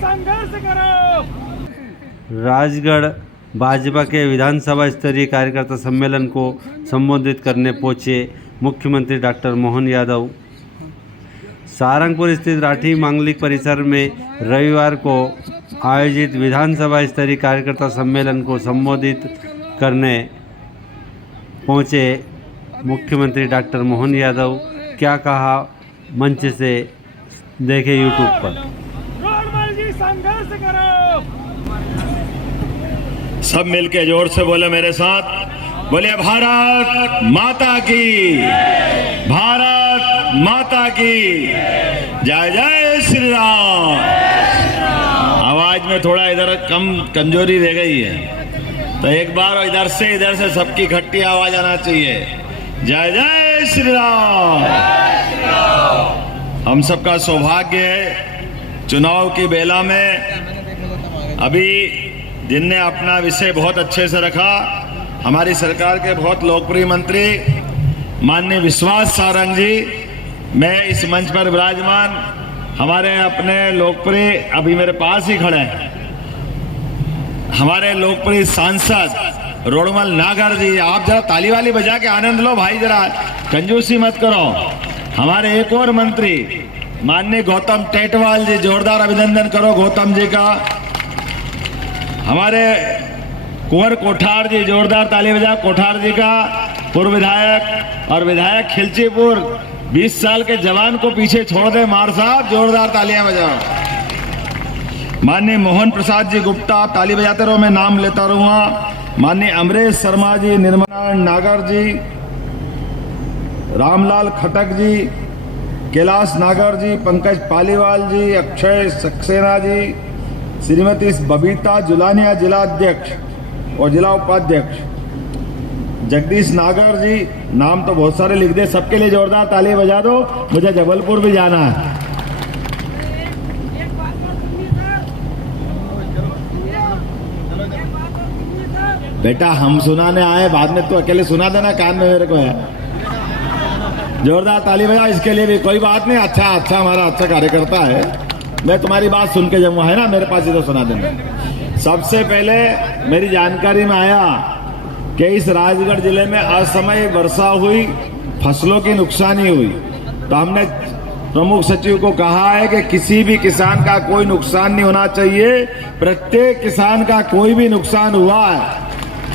संघर्ष करो। राजगढ़ भाजपा के विधानसभा स्तरीय कार्यकर्ता सम्मेलन को संबोधित करने पहुंचे मुख्यमंत्री डॉक्टर मोहन यादव। सारंगपुर स्थित राठी मांगलिक परिसर में रविवार को आयोजित विधानसभा स्तरीय कार्यकर्ता सम्मेलन को संबोधित करने पहुंचे मुख्यमंत्री डॉक्टर मोहन यादव। क्या कहा मंच से देखे यूट्यूब पर। रोडमल जी संघर्ष करो। सब मिलके जोर से बोले मेरे साथ, बोले भारत माता की, भारत माता की जय जय श्री राम। आवाज में थोड़ा इधर कमजोरी रह गई है, तो एक बार इधर से सबकी इकट्ठी आवाज आना चाहिए। जय जय श्री राम। हम सबका सौभाग्य है चुनाव की बेला में अभी जिनने अपना विषय बहुत अच्छे से रखा, हमारी सरकार के बहुत लोकप्रिय मंत्री माननीय विश्वास सारंग जी, मैं इस मंच पर विराजमान हमारे अपने लोकप्रिय अभी मेरे पास ही खड़े हैं हमारे लोकप्रिय सांसद रोडमल नागर जी, आप जरा ताली वाली बजा के आनंद लो भाई, जरा कंजूसी मत करो। हमारे एक और मंत्री माननीय गौतम टेटवाल जी, जोरदार अभिनंदन करो गौतम जी का। हमारे कुंवर कोठार जी, जोरदार ताली बजा कोठार जी का, पूर्व विधायक और विधायक खिलचीपुर 20 साल के जवान को पीछे छोड़ दे मार साहब, जोरदार तालियां बजाओ। माननीय मोहन प्रसाद जी गुप्ता, आप ताली बजाते रहो, मैं नाम लेता रहूंगा। माननीय अमरेश शर्मा जी, निर्मला नागर जी, रामलाल खटक जी, कैलाश नागर जी, पंकज पालीवाल जी, अक्षय सक्सेना जी, श्रीमती बबीता जुलानिया जिला अध्यक्ष और जिला उपाध्यक्ष, जगदीश नागर जी, नाम तो बहुत सारे लिख दे, सबके लिए जोरदार ताली बजा दो। मुझे जबलपुर भी जाना है। बेटा हम सुनाने आए, बाद में तो अकेले सुना देना कान में मेरे को है। जोरदार ताली बजा इसके लिए भी, कोई बात नहीं, अच्छा हमारा अच्छा कार्यकर्ता है, मैं तुम्हारी बात सुन के जब है ना मेरे पास ही तो सुना देना। सबसे पहले मेरी जानकारी में आया कि इस राजगढ़ जिले में असमय वर्षा हुई, फसलों की नुकसानी हुई, तो हमने प्रमुख सचिव को कहा है कि किसी भी किसान का कोई नुकसान नहीं होना चाहिए। प्रत्येक किसान का कोई भी नुकसान हुआ है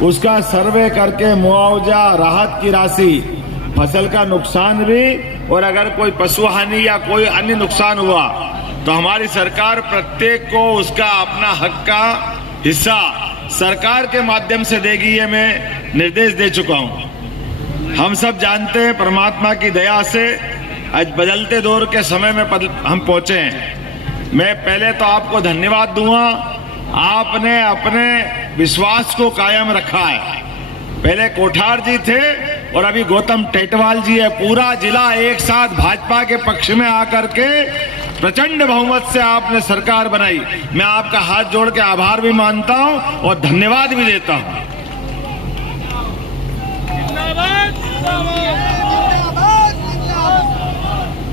उसका सर्वे करके मुआवजा, राहत की राशि, फसल का नुकसान भी, और अगर कोई पशु हानि या कोई अन्य नुकसान हुआ तो हमारी सरकार प्रत्येक को उसका अपना हक का हिस्सा सरकार के माध्यम से देगी, ये मैं निर्देश दे चुका हूं। हम सब जानते हैं परमात्मा की दया से आज बदलते दौर के समय में हम पहुंचे हैं। मैं पहले तो आपको धन्यवाद दूंगा, आपने अपने विश्वास को कायम रखा है। पहले कोठार जी थे और अभी गौतम टेटवाल जी है, पूरा जिला एक साथ भाजपा के पक्ष में आकर के प्रचंड बहुमत से आपने सरकार बनाई। मैं आपका हाथ जोड़ के आभार भी मानता हूं और धन्यवाद भी देता हूं।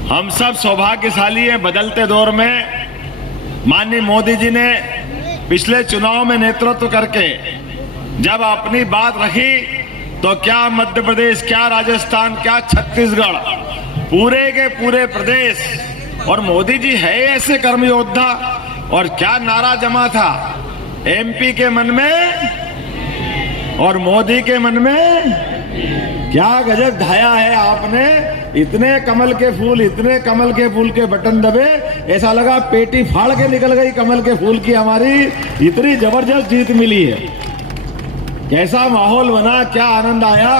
हम सब सौभाग्यशाली हैं, बदलते दौर में माननीय मोदी जी ने पिछले चुनाव में नेतृत्व करके जब अपनी बात रखी तो क्या मध्य प्रदेश, क्या राजस्थान, क्या छत्तीसगढ़, पूरे के पूरे प्रदेश, और मोदी जी है ऐसे कर्म योद्धा, और क्या नारा जमा था एमपी के मन में और मोदी के मन में, क्या गजब ढाया है आपने। इतने कमल के फूल के बटन दबे, ऐसा लगा पेटी फाड़ के निकल गई कमल के फूल की, हमारी इतनी जबरदस्त जीत मिली है। कैसा माहौल बना, क्या आनंद आया,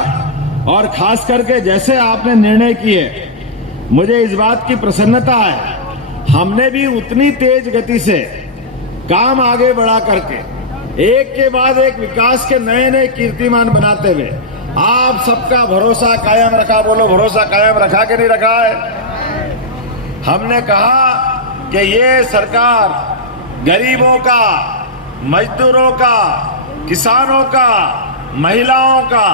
और खास करके जैसे आपने निर्णय किए, मुझे इस बात की प्रसन्नता है, हमने भी उतनी तेज गति से काम आगे बढ़ा करके एक के बाद एक विकास के नए नए कीर्तिमान बनाते हुए आप सबका भरोसा कायम रखा। बोलो, भरोसा कायम रखा कि नहीं रखा है? हमने कहा कि ये सरकार गरीबों का, मजदूरों का, किसानों का, महिलाओं का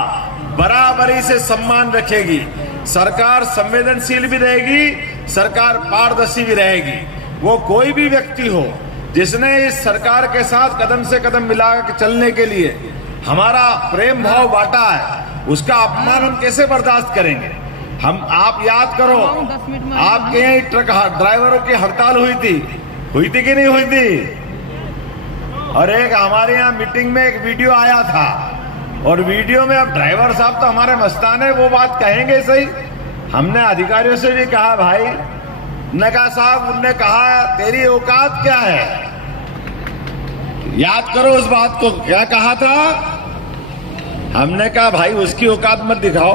बराबरी से सम्मान रखेगी। सरकार संवेदनशील भी रहेगी, सरकार पारदर्शी भी रहेगी। वो कोई भी व्यक्ति हो जिसने इस सरकार के साथ कदम से कदम मिला के चलने के लिए हमारा प्रेम भाव बांटा है, उसका अपमान हम कैसे बर्दाश्त करेंगे? आप याद करो, आपके यहाँ ट्रक ड्राइवरों की हड़ताल हुई थी कि नहीं हुई थी? और एक हमारे यहाँ मीटिंग में एक वीडियो आया था, और वीडियो में अब ड्राइवर साहब तो हमारे मस्तान है, वो बात कहेंगे सही। हमने अधिकारियों से भी कहा, भाई ने कहा साहब, उनने कहा तेरी औकात क्या है? याद करो उस बात को, क्या कहा था? हमने कहा भाई उसकी औकात मत दिखाओ,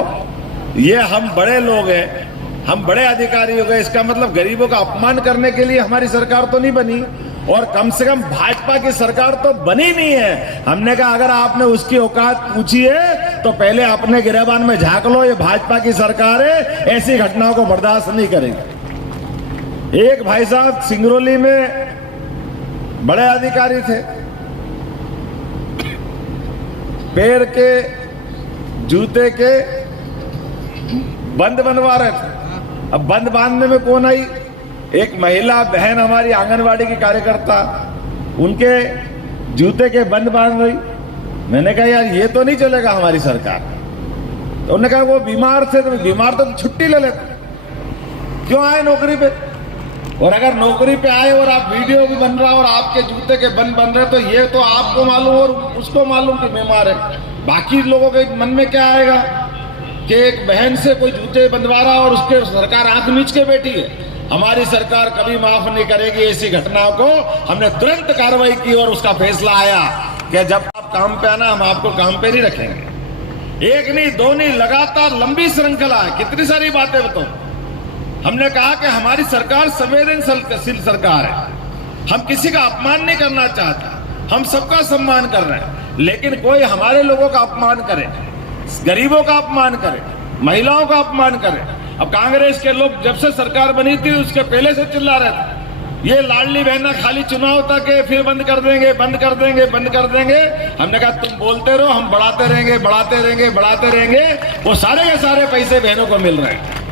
ये हम बड़े लोग हैं, हम बड़े अधिकारी हो गए, इसका मतलब गरीबों का अपमान करने के लिए हमारी सरकार तो नहीं बनी, और कम से कम भाजपा की सरकार तो बनी नहीं है। हमने कहा अगर आपने उसकी औकात पूछी है तो पहले अपने गिरेबान में झांक लो, ये भाजपा की सरकार है, ऐसी घटनाओं को बर्दाश्त नहीं करेगी। एक भाई साहब सिंगरौली में बड़े अधिकारी थे, पैर के जूते के बंद बनवा रहे थे। अब बंद बांधने में कौन आई? एक महिला बहन हमारी आंगनवाड़ी की कार्यकर्ता, उनके जूते के बंद बांध गई। मैंने कहा यार ये तो नहीं चलेगा हमारी सरकार। तो उन्होंने कहा वो बीमार थे, तो बीमार तो छुट्टी ले लेते, क्यों आए नौकरी पे? और अगर नौकरी पे आए और आप वीडियो भी बन रहा और आपके जूते के बंद बन रहे, तो ये तो आपको मालूम और उसको मालूम कि बीमार है। बाकी लोगों के मन में क्या आएगा कि एक बहन से कोई जूते बंधवा रहा और उसके सरकार आंख मीच के बैठी है। हमारी सरकार कभी माफ नहीं करेगी ऐसी घटनाओं को। हमने तुरंत कार्रवाई की और उसका फैसला आया कि जब आप काम पे आना, हम आपको काम पे नहीं रखेंगे। एक नहीं, दो नहीं, लगातार लंबी श्रृंखला है। कितनी सारी बातें बताओ। हमने कहा कि हमारी सरकार संवेदनशील सरकार है, हम किसी का अपमान नहीं करना चाहते, हम सबका सम्मान कर रहे हैं, लेकिन कोई हमारे लोगों का अपमान करे, गरीबों का अपमान करे, महिलाओं का अपमान करे। अब कांग्रेस के लोग जब से सरकार बनी थी उसके पहले से चिल्ला रहे थे, ये लाडली बहना खाली चुनाव तक है, फिर बंद कर देंगे, बंद कर देंगे, बंद कर देंगे। हमने कहा तुम बोलते रहो, हम बढ़ाते रहेंगे, बढ़ाते रहेंगे, बढ़ाते रहेंगे। वो सारे के सारे पैसे बहनों को मिल रहे हैं,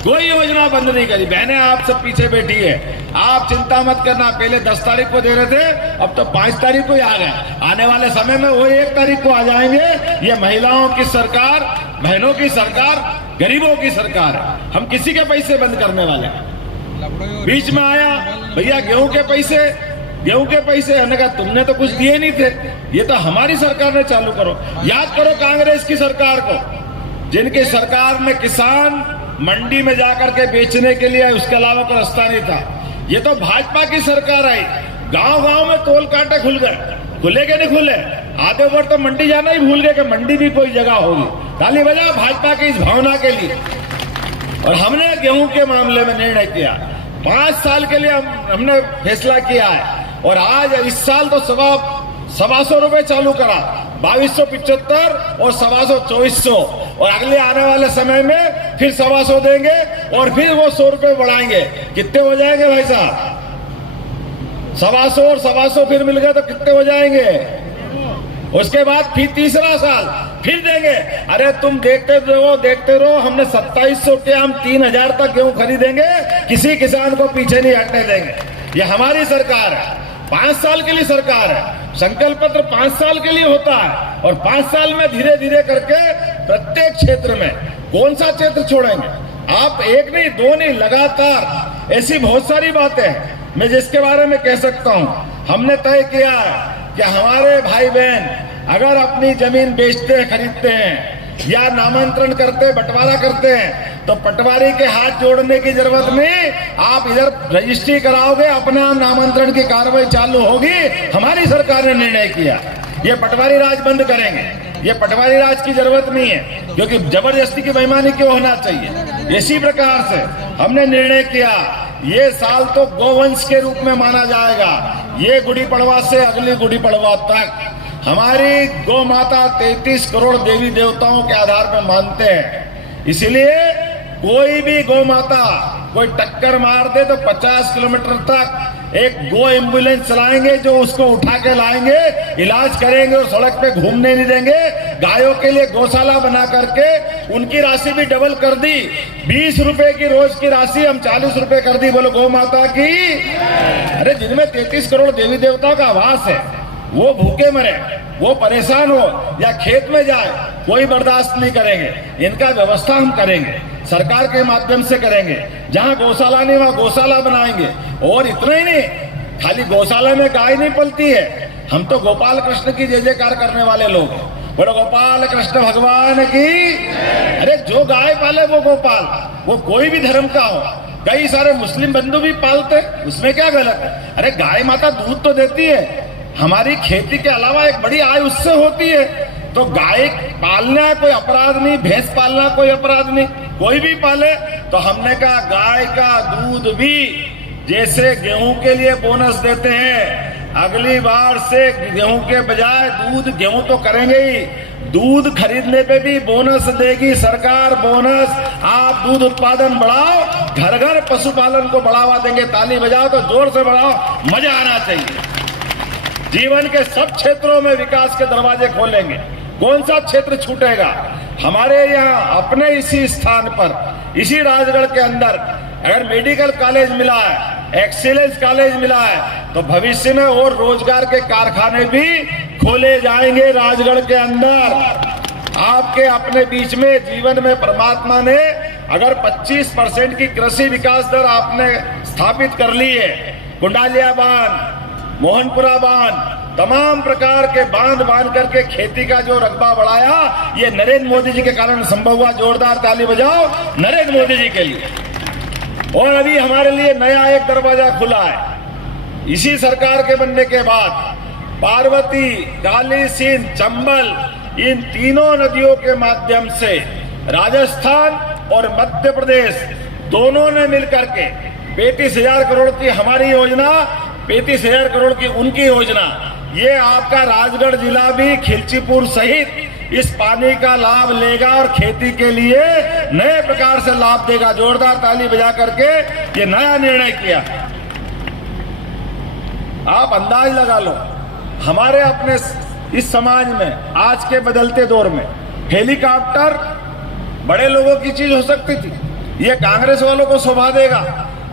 कोई योजना बंद नहीं करी। बहनें आप सब पीछे बैठी है, आप चिंता मत करना। पहले 10 तारीख को दे रहे थे, अब तो 5 तारीख को ही आ गए। आने वाले समय में वो 1 तारीख को आ जाएंगे। ये महिलाओं की सरकार, बहनों की सरकार, गरीबों की सरकार है। हम किसी के पैसे बंद करने वाले। बीच में आया भैया गेहूं के पैसे, हमने कहा तुमने तो कुछ दिए नहीं थे, ये तो हमारी सरकार ने चालू करो। याद करो कांग्रेस की सरकार को, जिनकी सरकार में किसान मंडी में जाकर के बेचने के लिए उसके अलावा कोई रास्ता नहीं था। ये तो भाजपा की सरकार आई, गांव-गांव में तोल कांटे खुल गए। खुले के नहीं खुले? आधे वर्ष तो मंडी जाना ही भूल गए कि मंडी भी कोई जगह होगी। ताली बजा भाजपा की इस भावना के लिए। और हमने गेहूं के मामले में निर्णय किया, 5 साल के लिए हमने फैसला किया है। और आज इस साल तो 125 रुपए चालू करा, 2275 और 2400, और अगले आने वाले समय में फिर 125 देंगे और फिर वो 100 रुपए बढ़ाएंगे। कितने हो जाएंगे भाई साहब? 125 और 125 फिर मिल गए तो कितने हो जाएंगे? उसके बाद फिर तीसरा साल फिर देंगे। अरे तुम देखते रहो। हमने 2700 के हम 3000 तक गेहूं खरीदेंगे, किसी किसान को पीछे नहीं हटने देंगे। ये हमारी सरकार है, 5 साल के लिए सरकार है। संकल्प पत्र 5 साल के लिए होता है, और 5 साल में धीरे धीरे करके प्रत्येक क्षेत्र में, कौन सा क्षेत्र छोड़ेंगे आप? 1 नहीं, 2 नहीं, लगातार ऐसी बहुत सारी बातें हैं मैं जिसके बारे में कह सकता हूं। हमने तय किया कि हमारे भाई बहन अगर अपनी जमीन बेचते हैं, खरीदते हैं, या नामांतरण करते, बंटवारा करते हैं, तो पटवारी के हाथ जोड़ने की जरूरत नहीं। आप इधर रजिस्ट्री कराओगे, अपना नामांतरण की कार्रवाई चालू होगी। हमारी सरकार ने निर्णय किया ये पटवारी राज बंद करेंगे। ये पटवारी राज की जरूरत नहीं है, क्योंकि जबरदस्ती की बेईमानी क्यों होना चाहिए। इसी प्रकार से हमने निर्णय किया, ये साल तो गोवंश के रूप में माना जाएगा। ये गुड़ी पड़वा से अगली गुड़ी पड़वा तक हमारी गौ माता 33 करोड़ देवी देवताओं के आधार पर मानते हैं। इसलिए कोई भी गौ माता कोई टक्कर मार दे तो 50 किलोमीटर तक एक गो एम्बुलेंस चलाएंगे जो उसको उठा के लाएंगे, इलाज करेंगे और सड़क पे घूमने नहीं देंगे। गायों के लिए गौशाला बना करके उनकी राशि भी डबल कर दी। 20 रुपए की रोज की राशि हम 40 रुपए कर दी। बोलो गौ माता की। अरे जिनमें 33 करोड़ देवी देवताओं का वास है, वो भूखे मरे, वो परेशान हो या खेत में जाए, कोई बर्दाश्त नहीं करेंगे। इनका व्यवस्था हम करेंगे, सरकार के माध्यम से करेंगे। जहां गौशाला नहीं वहां गौशाला बनाएंगे। और इतना ही नहीं, खाली गौशाला में गाय नहीं पलती है, हम तो गोपाल कृष्ण की जय जयकार करने वाले लोग हैं। बोलो गोपाल कृष्ण भगवान की। अरे जो गाय पाले वो गोपाल, वो कोई भी धर्म का हो। कई सारे मुस्लिम बंधु भी पालते, उसमें क्या गलत है? अरे गाय माता दूध तो देती है, हमारी खेती के अलावा एक बड़ी आय उससे होती है। तो गाय पालना कोई अपराध नहीं, भैंस पालना कोई अपराध नहीं, कोई भी पाले। तो हमने कहा गाय का दूध भी जैसे गेहूं के लिए बोनस देते हैं, अगली बार से गेहूं के बजाय दूध, गेहूं तो करेंगे ही, दूध खरीदने पे भी बोनस देगी सरकार। बोनस, आप दूध उत्पादन बढ़ाओ, घर घर पशुपालन को बढ़ावा देंगे। ताली बजाओ तो जोर से बढ़ाओ, मजा आना चाहिए। जीवन के सब क्षेत्रों में विकास के दरवाजे खोलेंगे। कौन सा क्षेत्र छूटेगा? हमारे यहाँ अपने इसी स्थान पर, इसी राजगढ़ के अंदर अगर मेडिकल कॉलेज मिला है, एक्सीलेंस कॉलेज मिला है, तो भविष्य में और रोजगार के कारखाने भी खोले जाएंगे राजगढ़ के अंदर। आपके अपने बीच में जीवन में परमात्मा ने अगर 25% की कृषि विकास दर आपने स्थापित कर ली है, कुंडालिया बांध, मोहनपुरा बांध, तमाम प्रकार के बांध करके खेती का जो रकबा बढ़ाया, ये नरेंद्र मोदी जी के कारण संभव हुआ। जोरदार ताली बजाओ नरेंद्र मोदी जी के लिए। और अभी हमारे लिए नया एक दरवाजा खुला है इसी सरकार के बनने के बाद। पार्वती, काली सिंध, चंबल, इन तीनों नदियों के माध्यम से राजस्थान और मध्य प्रदेश दोनों ने मिलकर के 35,000 करोड़ की हमारी योजना, 35,000 करोड़ की उनकी योजना, ये आपका राजगढ़ जिला भी खिलचीपुर सहित इस पानी का लाभ लेगा और खेती के लिए नए प्रकार से लाभ देगा। जोरदार ताली बजा करके ये नया निर्णय किया। आप अंदाज लगा लो, हमारे अपने इस समाज में आज के बदलते दौर में हेलीकॉप्टर बड़े लोगों की चीज हो सकती थी, ये कांग्रेस वालों को शोभा देगा।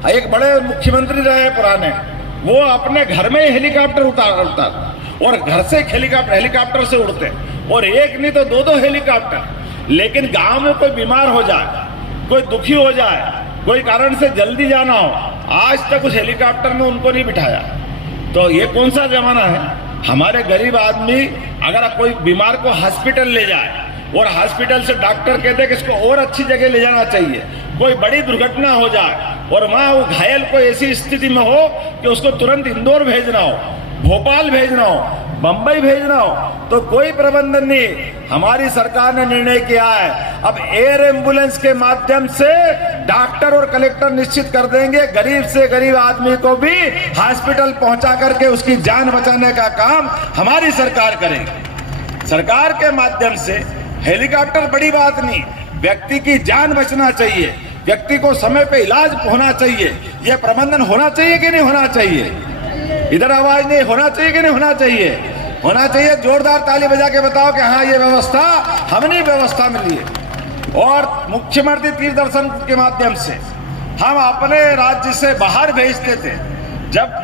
एक बड़े मुख्यमंत्री रहे पुराने, वो अपने घर में हेलीकॉप्टर उतारता और घर से हेलीकॉप्टर से उड़ते, और एक नहीं तो दो हेलीकॉप्टर। लेकिन गांव में कोई बीमार हो जाए, कोई दुखी हो जाए, कोई कारण से जल्दी जाना हो, आज तक उस हेलीकॉप्टर में उनको नहीं बिठाया। तो ये कौन सा जमाना है? हमारे गरीब आदमी अगर कोई बीमार को हॉस्पिटल ले जाए और हॉस्पिटल से डॉक्टर कहते हैं कि इसको और अच्छी जगह ले जाना चाहिए, कोई बड़ी दुर्घटना हो जाए और वहां वो घायल को ऐसी स्थिति में हो कि उसको तुरंत इंदौर भेजना हो, भोपाल भेजना हो, बंबई भेजना हो, तो कोई प्रबंधन नहीं। हमारी सरकार ने निर्णय किया है, अब एयर एम्बुलेंस के माध्यम से डॉक्टर और कलेक्टर निश्चित कर देंगे, गरीब से गरीब आदमी को भी हॉस्पिटल पहुंचा करके उसकी जान बचाने का काम हमारी सरकार करेगी। सरकार के माध्यम से हेलीकॉप्टर बड़ी बात नहीं, व्यक्ति की जान बचना चाहिए, व्यक्ति को समय पे इलाज होना चाहिए। यह प्रबंधन होना चाहिए कि नहीं होना चाहिए? इधर आवाज नहीं, होना चाहिए कि नहीं होना चाहिए? होना चाहिए। जोरदार ताली बजा के बताओ कि हाँ, ये व्यवस्था हमने व्यवस्था मिली है। और मुख्यमंत्री तीर्थ दर्शन के माध्यम से हम अपने राज्य से बाहर भेजते थे। जब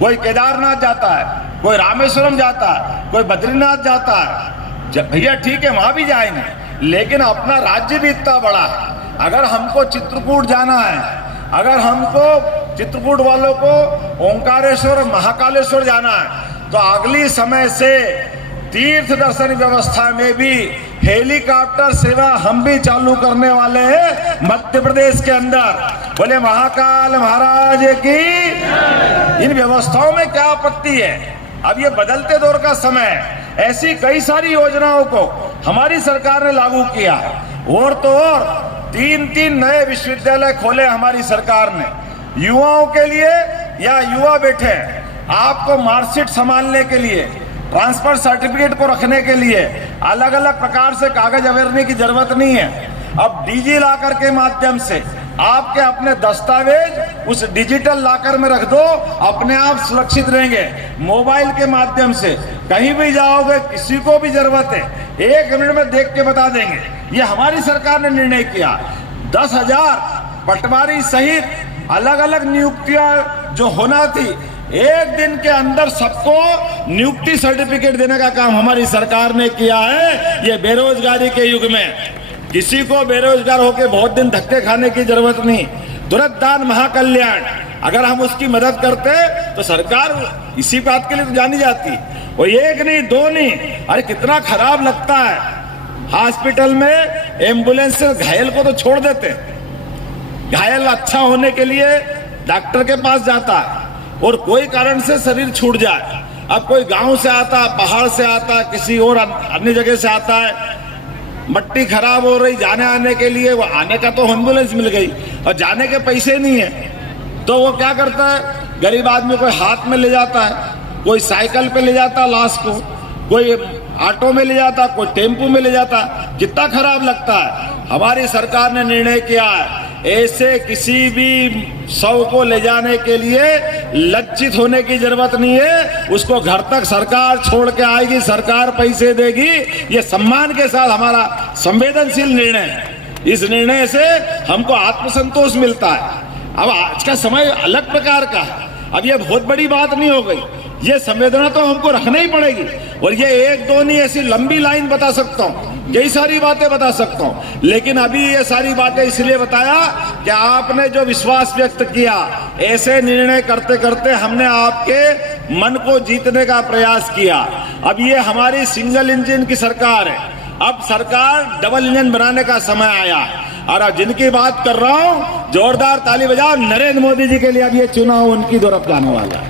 कोई केदारनाथ जाता है, कोई रामेश्वरम जाता है, कोई बद्रीनाथ जाता है, जब भैया ठीक है वहां भी जाएंगे, लेकिन अपना राज्य भी इतना बड़ा है। अगर हमको चित्रकूट जाना है, अगर हमको चित्रकूट वालों को ओंकारेश्वर, महाकालेश्वर जाना है, तो अगली समय से तीर्थ दर्शन व्यवस्था में भी हेलीकॉप्टर सेवा हम भी चालू करने वाले हैं मध्य प्रदेश के अंदर। बोले महाकाल महाराज की। इन व्यवस्थाओं में क्या आपत्ति है? अब ये बदलते दौर का समय है, ऐसी कई सारी योजनाओं को हमारी सरकार ने लागू किया। और तो और 3 नए विश्वविद्यालय खोले हमारी सरकार ने युवाओं के लिए। या युवा बैठे आपको मार्कशीट संभालने के लिए, ट्रांसफर सर्टिफिकेट को रखने के लिए अलग अलग प्रकार से कागज अवेरने की जरूरत नहीं है। अब डिजी लॉकर के माध्यम से आपके अपने दस्तावेज उस डिजिटल लॉकर में रख दो, अपने आप सुरक्षित रहेंगे। मोबाइल के माध्यम से कहीं भी जाओगे, किसी को भी जरूरत है 1 मिनट में देख के बता देंगे। ये हमारी सरकार ने निर्णय किया। 10,000 पटवारी सहित अलग अलग नियुक्तियां जो होना थी, 1 दिन के अंदर सबको नियुक्ति सर्टिफिकेट देने का काम हमारी सरकार ने किया है। ये बेरोजगारी के युग में किसी को बेरोजगार होकर बहुत दिन धक्के खाने की जरूरत नहीं। तुरंत दान महाकल्याण, अगर हम उसकी मदद करते तो सरकार इसी बात के लिए तो जानी जाती। वो 1 नहीं 2 नहीं, अरे कितना खराब लगता है। हॉस्पिटल में एम्बुलेंस से घायल को तो छोड़ देते, घायल अच्छा होने के लिए डॉक्टर के पास जाता है और कोई कारण से शरीर छूट जाए। अब कोई गांव से आता, पहाड़ से आता, किसी और अन्य जगह से आता है, मट्टी खराब हो रही, जाने आने के लिए वो आने का तो एम्बुलेंस मिल गई और जाने के पैसे नहीं है, तो वो क्या करता है, गरीब आदमी कोई हाथ में ले जाता है, कोई साइकिल पे ले जाता लाश को, कोई ऑटो में ले जाता, कोई टेम्पू में ले जाता। कितना खराब लगता है। हमारी सरकार ने निर्णय किया है ऐसे किसी भी शव को ले जाने के लिए लज्जित होने की जरूरत नहीं है। उसको घर तक सरकार छोड़ के आएगी, सरकार पैसे देगी। ये सम्मान के साथ हमारा संवेदनशील निर्णय है। इस निर्णय से हमको आत्मसंतोष मिलता है। अब आज का समय अलग प्रकार का है। अब ये बहुत बड़ी बात नहीं हो गई, ये संवेदना तो हमको रखना ही पड़ेगी। और ये 1-2 नहीं, ऐसी लंबी लाइन बता सकता हूँ, कई सारी बातें बता सकता हूँ, लेकिन अभी ये सारी बातें इसलिए बताया कि आपने जो विश्वास व्यक्त किया, ऐसे निर्णय करते करते हमने आपके मन को जीतने का प्रयास किया। अब ये हमारी सिंगल इंजन की सरकार है, अब सरकार डबल इंजन बनाने का समय आया। और अब जिनकी बात कर रहा हूं, जोरदार ताली बजाओ नरेंद्र मोदी जी के लिए। अब ये चुनाव उनकी तरफ जाने वाला है।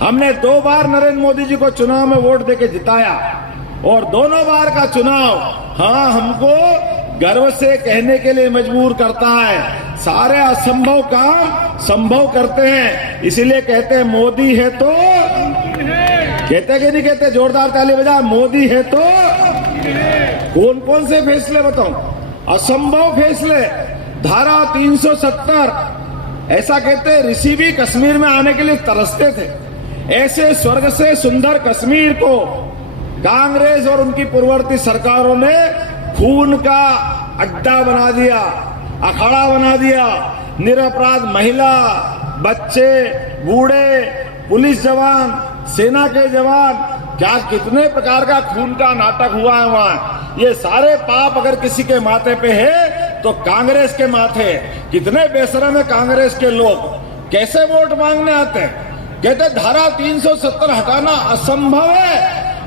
हमने 2 बार नरेंद्र मोदी जी को चुनाव में वोट देके जिताया और दोनों बार का चुनाव हाँ हमको गर्व से कहने के लिए मजबूर करता है। सारे असंभव काम संभव करते हैं, इसीलिए कहते हैं मोदी है तो, कहते कि नहीं कहते, जोरदार ताली बजा, मोदी है तो। कौन कौन से फैसले बताऊं? असंभव फैसले, धारा 370, ऐसा कहते ऋषि भी कश्मीर में आने के लिए तरसते थे। ऐसे स्वर्ग से सुंदर कश्मीर को कांग्रेस और उनकी पूर्ववर्ती सरकारों ने खून का अड्डा बना दिया, अखाड़ा बना दिया। निरपराध महिला, बच्चे, बूढ़े, पुलिस जवान, सेना के जवान, क्या कितने प्रकार का खून का नाटक हुआ है वहां। ये सारे पाप अगर किसी के माथे पे है तो कांग्रेस के माथे। कितने बेशरम है कांग्रेस के लोग, कैसे वोट मांगने आते हैं। कहते धारा 370 हटाना असंभव है।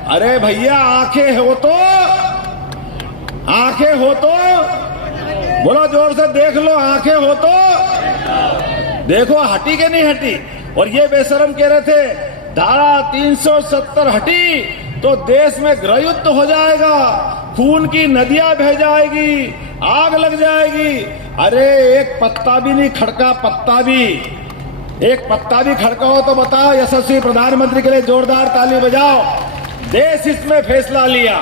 अरे भैया आंखें हो तो, आंखें हो तो बोलो जोर से, देख लो, आंखें हो तो देखो हटी के नहीं हटी। और ये बेशरम कह रहे थे धारा 370 हटी तो देश में गृहयुद्ध हो जाएगा, खून की नदियां बह जाएगी, आग लग जाएगी। अरे एक पत्ता भी नहीं खड़का, पत्ता भी, एक पत्ता भी खड़का हो तो बताओ। यशस्वी प्रधानमंत्री के लिए जोरदार ताली बजाओ। देश इसमें फैसला लिया,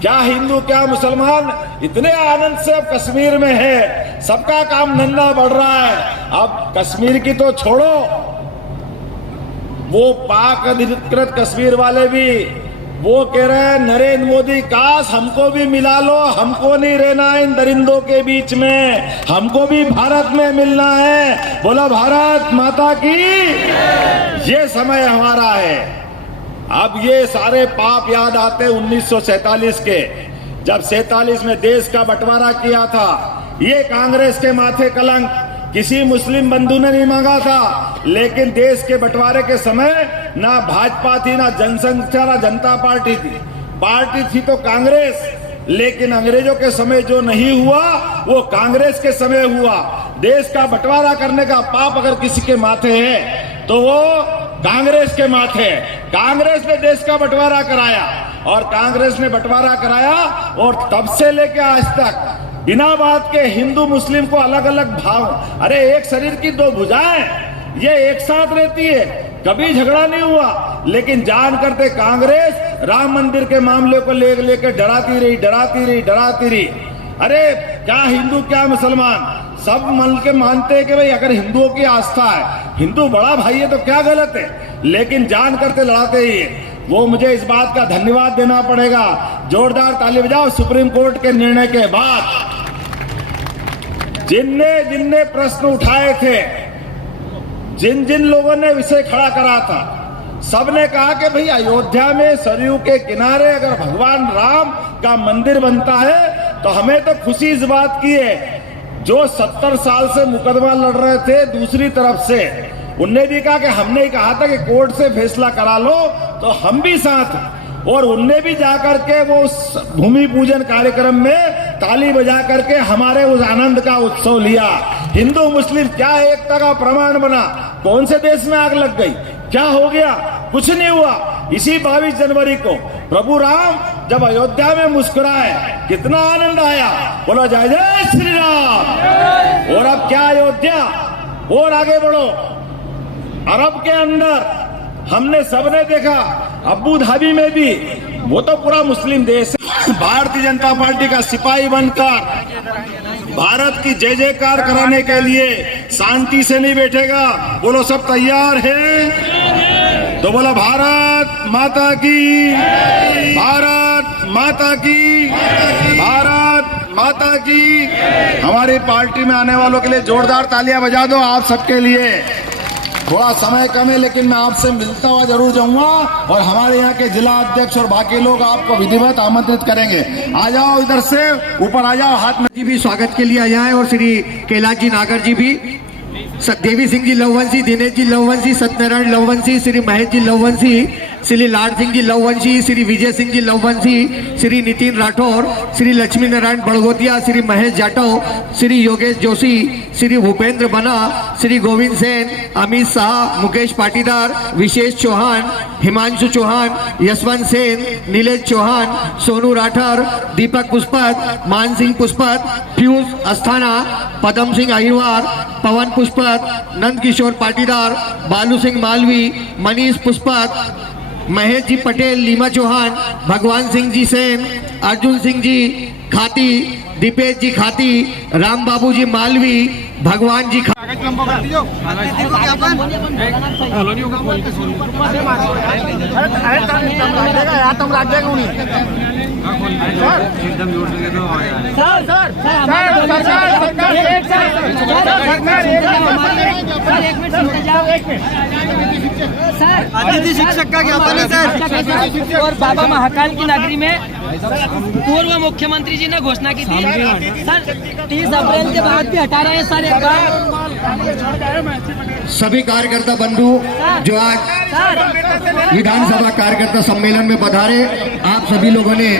क्या हिंदू क्या मुसलमान इतने आनंद से अब कश्मीर में है, सबका काम धंधा बढ़ रहा है। अब कश्मीर की तो छोड़ो, वो पाक अधिकृत कश्मीर वाले भी वो कह रहे हैं नरेंद्र मोदी काश हमको भी मिला लो, हमको नहीं रहना है इन दरिंदों के बीच में, हमको भी भारत में मिलना है। बोला भारत माता की। ये समय हमारा है। अब ये सारे पाप याद आते 1947 के, जब 47 में देश का बंटवारा किया था। ये कांग्रेस के माथे कलंक, किसी मुस्लिम बंधु ने नहीं मांगा था, लेकिन देश के बंटवारे के समय ना भाजपा थी, ना जनसंख्या, ना जनता पार्टी थी। पार्टी थी तो कांग्रेस, लेकिन अंग्रेजों के समय जो नहीं हुआ वो कांग्रेस के समय हुआ। देश का बंटवारा करने का पाप अगर किसी के माथे है तो वो कांग्रेस के माथे है। कांग्रेस ने देश का बंटवारा कराया और कांग्रेस ने बंटवारा कराया और तब से लेकर आज तक बिना बात के हिंदू मुस्लिम को अलग अलग भाव, अरे एक शरीर की 2 भुजाएं, ये एक साथ रहती है, कभी झगड़ा नहीं हुआ। लेकिन जान करते कांग्रेस राम मंदिर के मामले को लेकर डराती रही। अरे क्या हिंदू क्या मुसलमान, सब मन के मानते हैं कि भाई अगर हिंदुओं की आस्था है, हिंदू बड़ा भाई है तो क्या गलत है, लेकिन जान करते लड़ाते ही है। वो मुझे इस बात का धन्यवाद देना पड़ेगा। जोरदार ताली बजाओ। सुप्रीम कोर्ट के निर्णय के बाद जिनने प्रश्न उठाए थे, जिन लोगों ने विषय खड़ा करा था, सबने कहा कि भाई अयोध्या में सरयू के किनारे अगर भगवान राम का मंदिर बनता है तो हमें तो खुशी इस बात की है, जो 70 साल से मुकदमा लड़ रहे थे दूसरी तरफ से, उनने भी कहा कि हमने ही कहा था कि कोर्ट से फैसला करा लो, तो हम भी साथ, और उनने भी जाकर के वो भूमि पूजन कार्यक्रम में ताली बजा करके हमारे उस आनंद का उत्सव लिया। हिंदू मुस्लिम क्या एकता का प्रमाण बना। कौन से देश में आग लग गई, क्या हो गया, कुछ नहीं हुआ। इसी 22 जनवरी को प्रभु राम जब अयोध्या में मुस्कुराए, कितना आनंद आया। बोलो जय जय श्री राम। और अब क्या अयोध्या, और आगे बढ़ो। अरब के अंदर हमने सबने देखा, अबू धाबी में भी, वो तो पूरा मुस्लिम देश है, भारतीय जनता पार्टी का सिपाही बनकर भारत की जय जयकार कराने के लिए शांति से नहीं बैठेगा। बोलो सब तैयार हैं? तो बोलो भारत माता की, भारत माता की, भारत माता की। हमारी पार्टी में आने वालों के लिए जोरदार तालियां बजा दो आप सबके लिए। थोड़ा समय कम है लेकिन मैं आपसे मिलता हुआ जरूर जाऊंगा, और हमारे यहाँ के जिला अध्यक्ष और बाकी लोग आपको विधिवत आमंत्रित करेंगे। आ जाओ, इधर से ऊपर आ जाओ, हाथ में जी भी स्वागत के लिए आए हैं, और श्री कैलाश जी नागर जी भी, देवी सिंह जी लववंशी, दिनेश जी लववंशी, सत्यनारायण लववंशी, श्री महेश जी लववंशी, श्री लाड सिंह जी लववंशी, श्री विजय सिंह जी लववंशी, श्री नितिन राठौर, श्री लक्ष्मी नारायण बड़गोतिया, श्री महेश जाटव, श्री योगेश जोशी, श्री भूपेंद्र बना, श्री गोविंद सेन, अमित शाह, मुकेश पाटीदार, विशेष चौहान, हिमांशु चौहान, यशवंत सेन, नीलेश चौहान, सोनू राठौर, दीपक पुष्पत, मान सिंह पुष्पत, पीयूष अस्थाना, पदम सिंह अहिरवार, पवन पुष्पत, नंद किशोर पाटीदार, बालू सिंह मालवी, मनीष पुष्पत, महेश जी पटेल, लीमा चौहान, भगवान सिंह जी सेन, अर्जुन सिंह जी खाती, दीपेश जी खाती, राम बाबू जी मालवी, भगवान जी अतिथि शिक्षक का ज्ञापन है सर। और बाबा महाकाल की नगरी में पूर्व मुख्यमंत्री जी ने घोषणा की थी सर 30 अप्रैल के बाद भी हटा रहे हैं सर एक बार। सभी कार्यकर्ता बंधु जो आज विधानसभा कार्यकर्ता सम्मेलन में पधारे, आप सभी लोगों ने